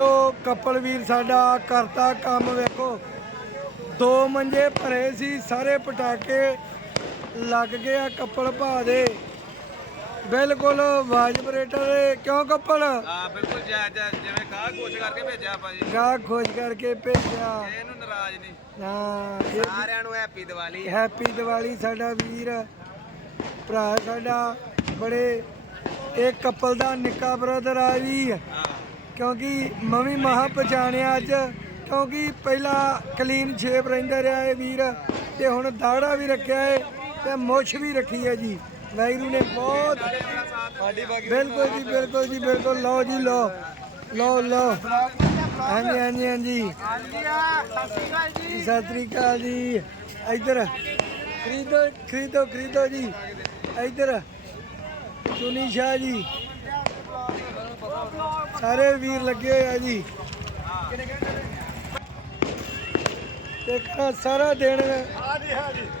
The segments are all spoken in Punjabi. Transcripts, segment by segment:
ਉਹ ਕੱਪਲ ਵੀਰ ਸਾਡਾ ਕਰਤਾ ਕੰਮ ਵੇਖੋ। ਦੋ ਮੰਜੇ ਭਰੇ ਸੀ ਸਾਰੇ ਪਟਾਕੇ ਲੱਗ ਗਏ ਆ ਕੱਪਲ ਭਾ ਦੇ। ਬਿਲਕੁਲ ਵਾਜਬ ਰੇਟਾਂ ਦੇ। ਕਿਉਂ ਕੱਪਲ? ਹਾਂ ਬਿਲਕੁਲ ਜਿਵੇਂ ਕਹਾ ਕੋਚ ਕਰਕੇ ਭੇਜਿਆ ਆਪਾਂ ਜੀ। ਗਾਹ ਖੋਜ ਕਰਕੇ ਭੇਜਿਆ। ਇਹਨੂੰ ਨਾਰਾਜ਼ ਨਹੀਂ। ਹਾਂ ਇਹ ਸਾਰਿਆਂ ਨੂੰ ਹੈਪੀ ਦੀਵਾਲੀ। ਹੈਪੀ ਦੀਵਾਲੀ ਸਾਡਾ ਵੀਰ। ਭਰਾ ਸਾਡਾ ਬੜੇ ਇਹ ਕਪਲ ਦਾ ਨਿੱਕਾ ਬ੍ਰਦਰ ਆ ਵੀ ਹਾਂ ਕਿਉਂਕਿ ਮਮੀ ਮਹਾ ਪਛਾਣਿਆ ਅੱਜ, ਕਿਉਂਕਿ ਪਹਿਲਾਂ ਕਲੀਨ ਸ਼ੇਪ ਰਹਿੰਦਾ ਰਿਹਾ ਇਹ ਵੀਰ, ਤੇ ਹੁਣ ਦਾੜਾ ਵੀ ਰੱਖਿਆ ਹੈ ਤੇ ਮੁੱਛ ਵੀ ਰੱਖੀ ਹੈ ਜੀ। ਵਾਹਿਗੁਰੂ ਨੇ ਬਹੁਤ ਬਿਲਕੁਲ ਜੀ ਬਿਲਕੁਲ ਜੀ, ਬਿਲਕੁਲ। ਲਓ ਜੀ, ਲਓ। ਲਓ ਲਓ। ਹਾਂਜੀ ਹਾਂਜੀ ਹਾਂਜੀ। ਸਤਿ ਸ੍ਰੀ ਅਕਾਲ ਜੀ। ਇੱਧਰ। ਖਰੀਦੋ ਖਰੀਦੋ ਖਰੀਦੋ ਜੀ। ਇੱਧਰ। ਸੁਨੀ ਸ਼ਾਹ ਜੀ। ਸਾਰੇ ਵੀਰ ਲੱਗੇ ਹੋਏ ਆ ਜੀ। ਤੇ ਸਾਰਾ ਦਿਨ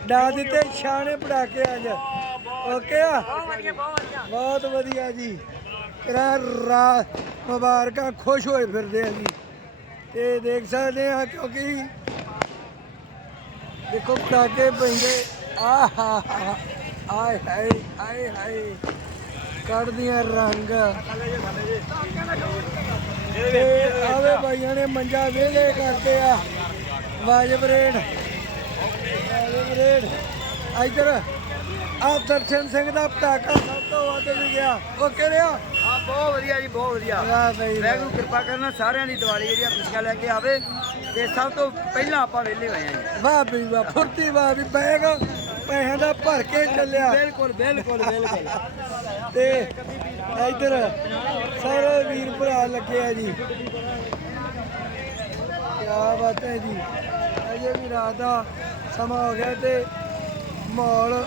ਡਾ ਦਿੱਤੇ, ਛਾਣੇ ਪੜਾਕੇ ਅੱਜ ਓਕੇ ਆ? ਬਹੁਤ ਵਧੀਆ ਜੀ। ਤੇਰਾ ਰਾਤ ਮੁਬਾਰਕਾਂ, ਖੁਸ਼ ਹੋਏ ਫਿਰਦੇ ਆ ਜੀ। ਤੇ ਦੇਖ ਸਕਦੇ ਆ ਕਿਉਂਕਿ ਦੇਖੋ ਪਟਾਕੇ ਪੈਂਦੇ। ਆਹਾ, ਆਏ ਹਾਏ ਆਏ ਹਾਏ। ਕੱਢਦੀਆਂ ਰੰਗ। ਭਾਈਆਂ ਨੇ ਮੰਜਾ ਵੇਲੇ ਕਰਦੇ ਆ। ਵਾਜਬ ਰੇਟ ਵਾਜਬ ਰੇਟ ਇੱਧਰ ਆ ਦਰਸ਼ਨ ਸਿੰਘ ਦਾ ਪਟਾਕਾ ਸਭ ਤੋਂ ਵੱਧ ਵੀ ਗਿਆ। ਉਹ ਕਿਹੜਿਆ ਹਾਂ ਬਹੁਤ ਵਧੀਆ ਜੀ ਬਹੁਤ ਵਧੀਆ। ਵਾਹ ਬਈ ਵਾਹ। ਵਾਹਿਗੁਰੂ ਕਿਰਪਾ ਕਰਨਾ ਸਾਰਿਆਂ ਦੀ ਦੀਵਾਲੀ ਜਿਹੜੀ ਆ ਖੁਸ਼ੀਆਂ ਲੈ ਕੇ ਆਵੇ ਤੇ ਸਭ ਤੋਂ ਪਹਿਲਾਂ ਆਪਾਂ ਵਿਹਲੇ ਹੋਏ ਆ ਜੀ। ਵਾਹ ਵੀ ਵਾਹ ਫੁਰਤੀ ਵਾਹ ਵੀ ਬੈਗ ਪੈਸਿਆਂ ਦਾ ਭਰ ਕੇ ਚੱਲਿਆ। ਬਿਲਕੁਲ ਬਿਲਕੁਲ ਬਿਲਕੁਲ। ਤੇ ਇੱਧਰ ਸਾਰੇ ਵੀਰ ਭਰਾ ਲੱਗੇ ਆ ਜੀ। ਕੀ ਬਾਤ ਹੈ ਜੀ। ਅਜੇ ਵੀ ਰਾਤ ਦਾ ਸਮਾਂ ਹੋ ਗਿਆ ਤੇ ਮਾਹੌਲ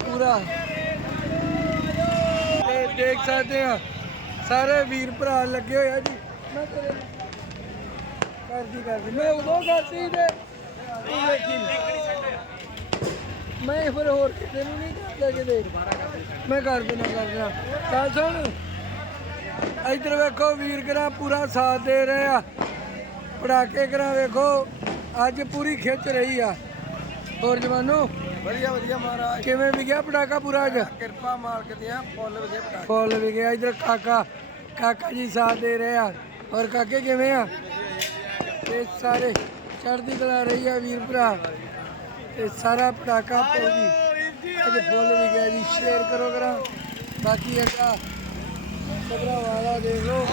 ਪੂਰਾ। ਤੇ ਦੇਖ ਸਕਦੇ ਆ ਸਾਰੇ ਵੀਰ ਭਰਾ ਲੱਗੇ ਹੋਏ ਆ ਜੀ। ਮੈਂ ਤੇਰੇ ਕਰਦੀ ਕਰਦੀ। ਮੈਂ ਉਦੋਂ ਕਰਦੀ ਤੇ ਤੂੰ ਵੇਖੀ। ਮੈਂ ਫਿਰ ਹੋਰ ਕਿਤੇ ਨੂੰ ਨਹੀਂ ਕਰਦਾ ਕਿਤੇ। ਮੈਂ ਕਰ ਦੇਣਾ ਕਰ ਦੇਣਾ ਚੱਲ ਸੁਣ। ਇੱਧਰ ਵੇਖੋ ਵੀਰ ਕਰਾ ਪੂਰਾ ਸਾਥ ਦੇ ਰਹੇ। ਆ ਪੜਾਕੇ ਕਰਾ ਵੇਖੋ ਅੱਜ ਪੂਰੀ ਖਿੱਚ ਰਹੀ ਆ। ਹੋਰ ਜਵਾਨੋ ਵਧੀਆ ਵਧੀਆ ਮਹਾਰਾਜ। ਕਿਵੇਂ ਵਿਗਿਆ ਪਟਾਕਾ ਪੂਰਾ ਅੱਜ? ਕਿਰਪਾ ਮਾਲਕ ਦੀਆਂ ਫੁੱਲ ਵਜੇ ਪਟਾ ਫੁੱਲ ਵਿਗਿਆ ਇੱਧਰ ਕਾਕਾ ਕਾਕਾ ਜੀ ਸਾਥ ਦੇ ਰਹੇ ਆ। ਔਰ ਕਾਕੇ ਕਿਵੇਂ ਆ? ਤੇ ਸਾਰੇ ਚੜ੍ਹਦੀ ਕਲਾ ਰਹੀ ਆ ਵੀਰ ਭਰਾ। ਤੇ ਸਾਰਾ ਪਟਾਕਾ ਫੁੱਲ ਜੀ। ਅੱਜ ਫੁੱਲ ਵੀ ਗਿਆ ਜੀ ਸ਼ੇਅਰ ਕਰੋ ਕਰਾਂ। ਬਾਕੀ ਅੱਗਾ ਸਬਰਾ ਵਾਲਾ ਦੇਖ ਲਓ।